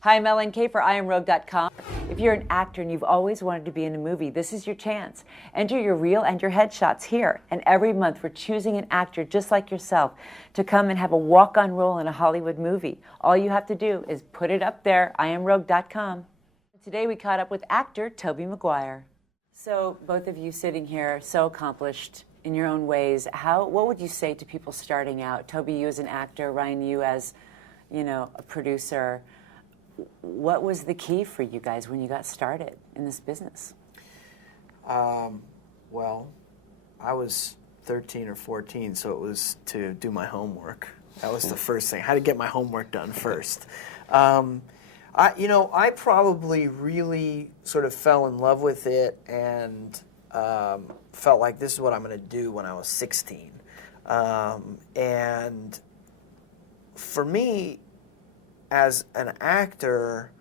Hi, I'm Ellen K for IamRogue.com. If you're an actor and you've always wanted to be in a movie, this is your chance. Enter your reel and your headshots here. And every month we're choosing an actor just like yourself to come and have a walk-on role in a Hollywood movie. All you have to do is put it up there, IamRogue.com. Today we caught up with actor Tobey Maguire. So both of you sitting here, so accomplished in your own ways. What would you say to people starting out? Tobey, you as an actor, Ryan, you as, a producer. What was the key for you guys when you got started in this business? Well, I was 13 or 14, so it was to do my homework. That was the first thing. I had to get my homework done first. I probably really sort of fell in love with it and felt like this is what I'm going to do when I was 16. And for me, as an actor,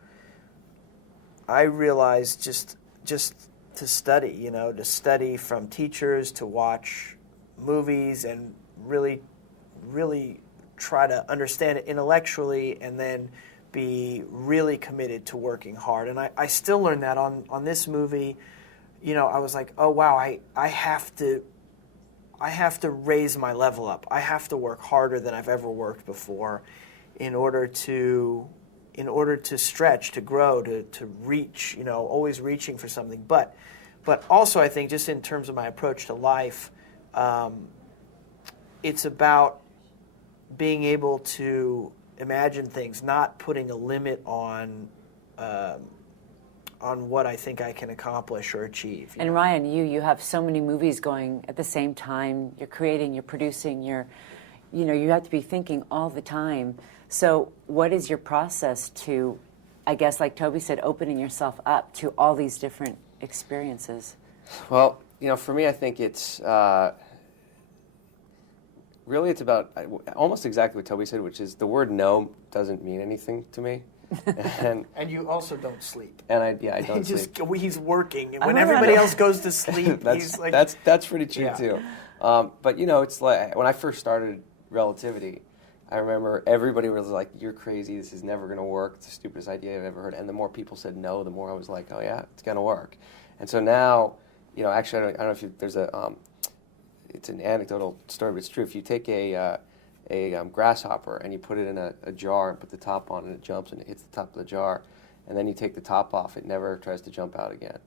I realized just to study, to study from teachers, to watch movies and really try to understand it intellectually, and then be really committed to working hard. And I still learned that on this movie. I was like, oh wow, I have to raise my level up. I have to work harder than I've ever worked before in order to stretch, to grow, to reach, always reaching for something. But also I think just in terms of my approach to life, it's about being able to imagine things, not putting a limit on what I think I can accomplish or achieve. And Ryan, you have so many movies going at the same time. You're creating, you're producing, you have to be thinking all the time. So what is your process to, I guess, like Tobey said, opening yourself up to all these different experiences? Well, for me, I think it's really it's about almost exactly what Tobey said, which is the word no doesn't mean anything to me. And you also don't sleep. And I don't sleep. He's working, and when everybody else goes to sleep, he's like... That's pretty true, too. But, it's like, when I first started Relativity, I remember everybody was like, you're crazy, this is never going to work, it's the stupidest idea I've ever heard. And the more people said no, the more I was like, oh yeah, it's going to work. And so now, actually, I don't know if there's it's an anecdotal story, but it's true. If you take a grasshopper and you put it in a jar and put the top on, and it jumps and it hits the top of the jar, and then you take the top off, it never tries to jump out again.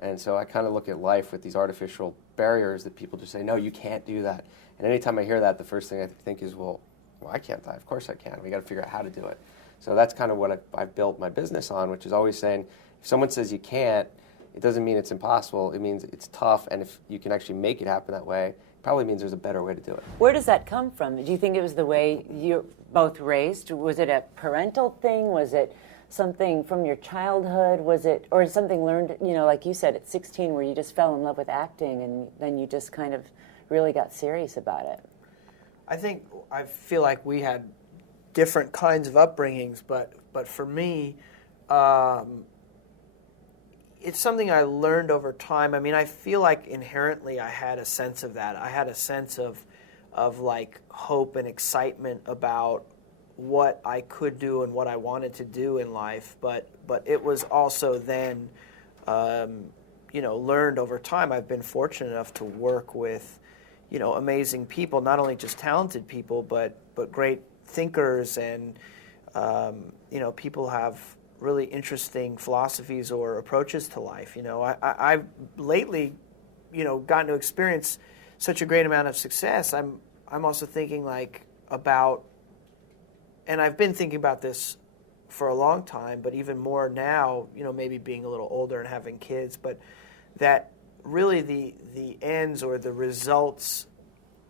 And so I kind of look at life with these artificial barriers that people just say, no, you can't do that. And anytime I hear that, the first thing I think is, well, why can't I? Of course I can. We got to figure out how to do it. So that's kind of what I've built my business on, which is always saying, if someone says you can't, it doesn't mean it's impossible. It means it's tough, and if you can actually make it happen that way, it probably means there's a better way to do it. Where does that come from? Do you think it was the way you're both raised? Was it a parental thing? Was it something from your childhood? Or something learned, like you said, at 16, where you just fell in love with acting and then you just kind of really got serious about it? I feel like we had different kinds of upbringings, but for me, it's something I learned over time. I mean, I feel like inherently I had a sense of that. I had a sense of like hope and excitement about what I could do and what I wanted to do in life, but it was also then, learned over time. I've been fortunate enough to work with, amazing people, not only just talented people, but great thinkers, and people have really interesting philosophies or approaches to life. I've lately, gotten to experience such a great amount of success. I'm also thinking about, and I've been thinking about this for a long time, but even more now, maybe being a little older and having kids, but that really the ends or the results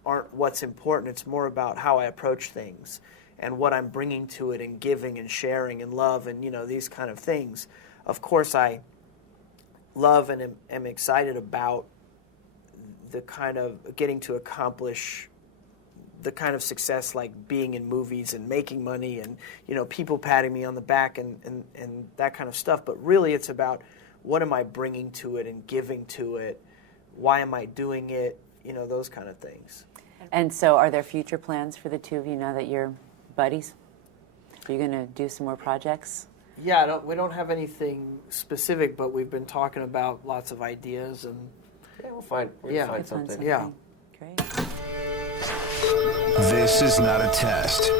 aren't what's important. It's more about how I approach things and what I'm bringing to it, and giving and sharing and love and, these kind of things. Of course, I love and am excited about the kind of getting to accomplish the kind of success like being in movies and making money and, people patting me on the back and that kind of stuff. But really it's about what am I bringing to it and giving to it? Why am I doing it? Those kind of things. And so are there future plans for the two of you now that you're buddies? Are you going to do some more projects? Yeah, we don't have anything specific, but we've been talking about lots of ideas and. Yeah, we'll find something. Yeah. Great. This is not a test.